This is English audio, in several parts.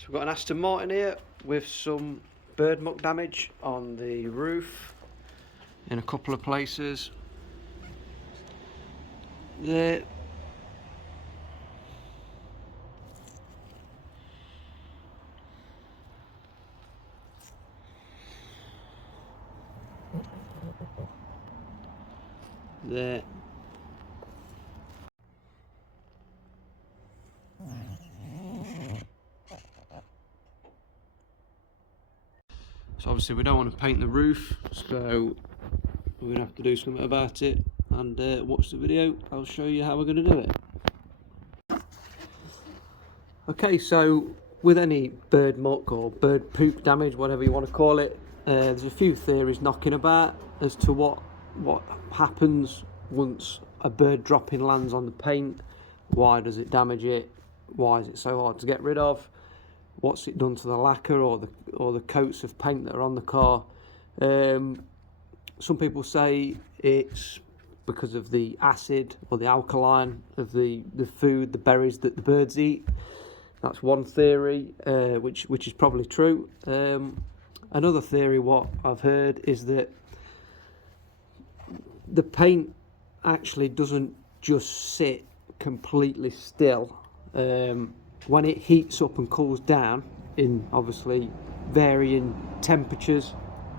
So we've got an Aston Martin here with some bird muck damage on the roof in a couple of places. There. There. So obviously we don't want to paint the roof, so we're going to have to do something about it, and watch the video. I'll show you how we're going to do it. Okay, so with any bird muck or bird poop damage, whatever you want to call it, there's a few theories knocking about as to what happens once a bird dropping lands on the paint. Why does it damage it? Why is it so hard to get rid of? What's it done to the lacquer or the coats of paint that are on the car? Some people say it's because of the acid or the alkaline of the food, the berries that the birds eat. That's one theory, which is probably true. Another theory, what I've heard, is that the paint actually doesn't just sit completely still. When it heats up and cools down in obviously varying temperatures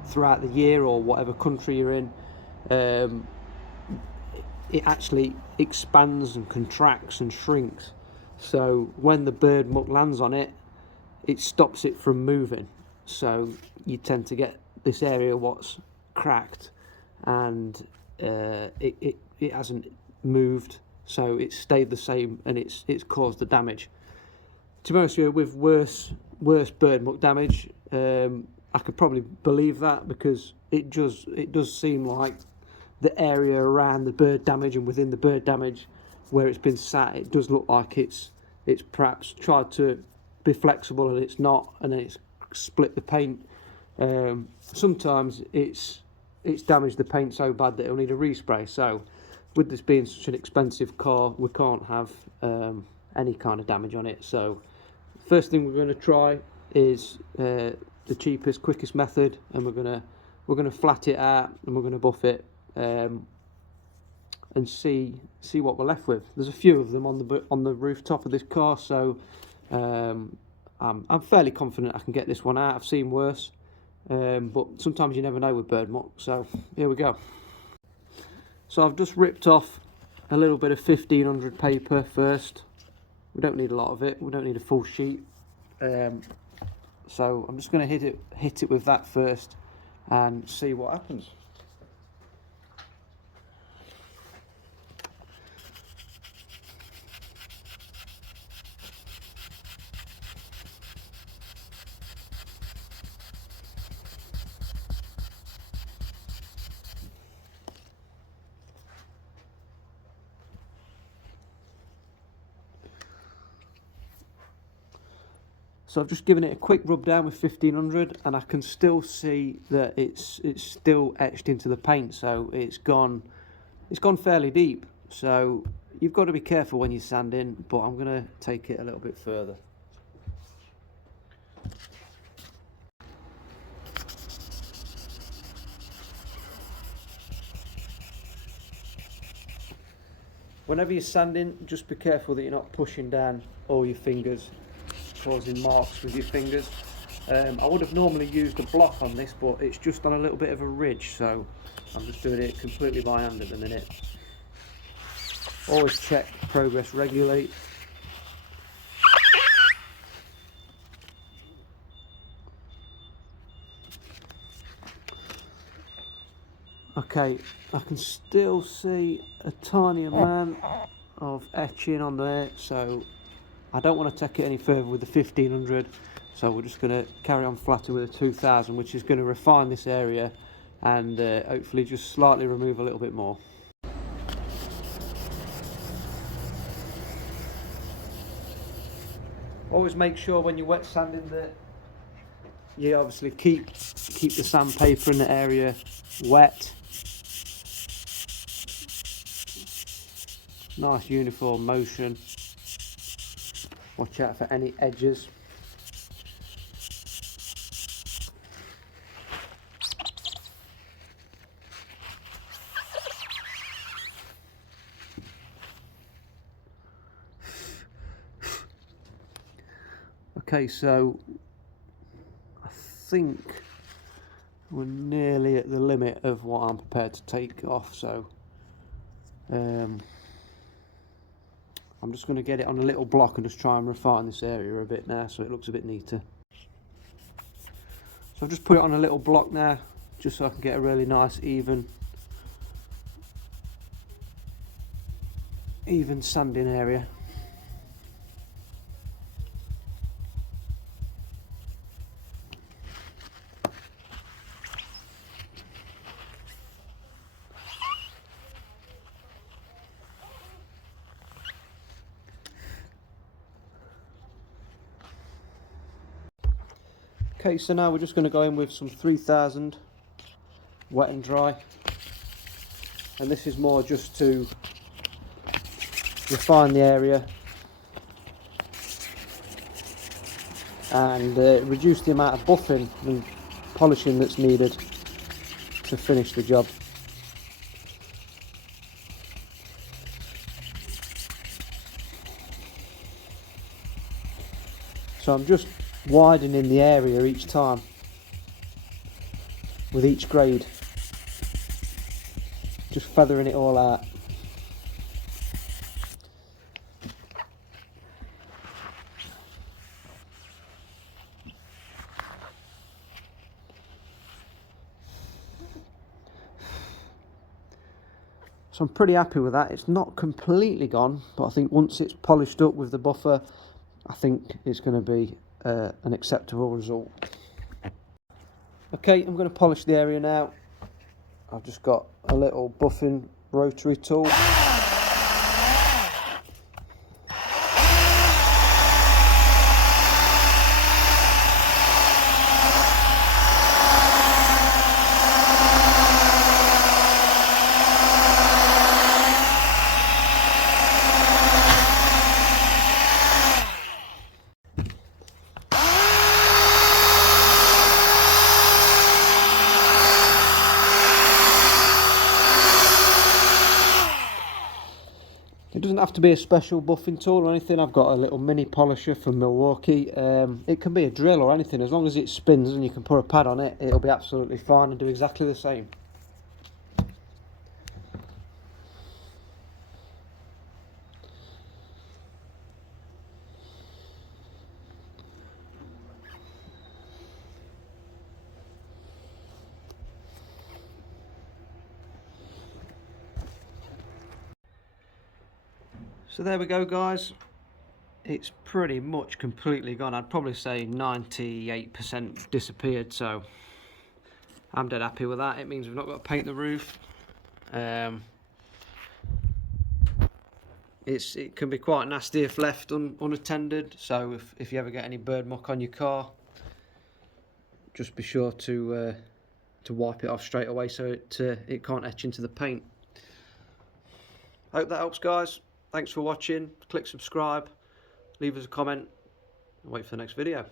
throughout the year or whatever country you're in, it actually expands and contracts and shrinks. So when the bird muck lands on it, it stops it from moving. So you tend to get this area what's cracked, and it hasn't moved, so it's stayed the same, and it's caused the damage. To be honest with you, with worse bird muck damage, I could probably believe that, because it does seem like the area around the bird damage and within the bird damage where it's been sat, it does look like it's perhaps tried to be flexible and it's not, and then it's split the paint. Sometimes it's damaged the paint so bad that it'll need a respray. So with this being such an expensive car, we can't have any kind of damage on it. So first thing we're going to try is the cheapest, quickest method, and we're gonna flat it out and we're gonna buff it, and see what we're left with. There's a few of them on the rooftop of this car, so I'm fairly confident I can get this one out. I've seen worse, but sometimes you never know with bird muck. So here we go. So I've just ripped off a little bit of 1500 paper first. We don't need a lot of it. We don't need a full sheet. So I'm just going to hit it with that first and see what happens. So I've just given it a quick rub down with 1500, and I can still see that it's still etched into the paint, so it's gone fairly deep. So you've got to be careful when you're sanding, but I'm going to take it a little bit further. Whenever you're sanding, just be careful that you're not pushing down all your fingers, causing marks with your fingers. I would have normally used a block on this, but it's just on a little bit of a ridge, so I'm just doing it completely by hand at the minute. Always check progress regularly. Okay, I can still see a tiny amount of etching on there, so I don't want to take it any further with the 1500, so we're just going to carry on flatting with a 2000, which is going to refine this area and hopefully just slightly remove a little bit more. Always make sure when you're wet sanding that you obviously keep the sandpaper in the area wet. Nice uniform motion. Watch out for any edges. Okay, so I think we're nearly at the limit of what I'm prepared to take off, so I'm just going to get it on a little block and just try and refine this area a bit now so it looks a bit neater. So I've just put it on a little block now just so I can get a really nice even sanding area. Okay, so now we're just going to go in with some 3000 wet and dry, and this is more just to refine the area and reduce the amount of buffing and polishing that's needed to finish the job. So I'm just widening the area each time with each grade, just feathering it all out. So I'm pretty happy with that. It's not completely gone, but I think once it's polished up with the buffer, I think it's going to be an acceptable result. Okay, I'm going to polish the area now. I've just got a little buffing rotary tool. It doesn't have to be a special buffing tool or anything. I've got a little mini polisher from Milwaukee. It can be a drill or anything, as long as it spins and you can put a pad on it, it'll be absolutely fine and do exactly the same. So there we go, guys. It's pretty much completely gone. I'd probably say 98% disappeared, so I'm dead happy with that. It means we've not got to paint the roof. It can be quite nasty if left unattended, so if you ever get any bird muck on your car, just be sure to wipe it off straight away so it can't etch into the paint. Hope that helps, guys. Thanks for watching. Click subscribe, leave us a comment, and wait for the next video.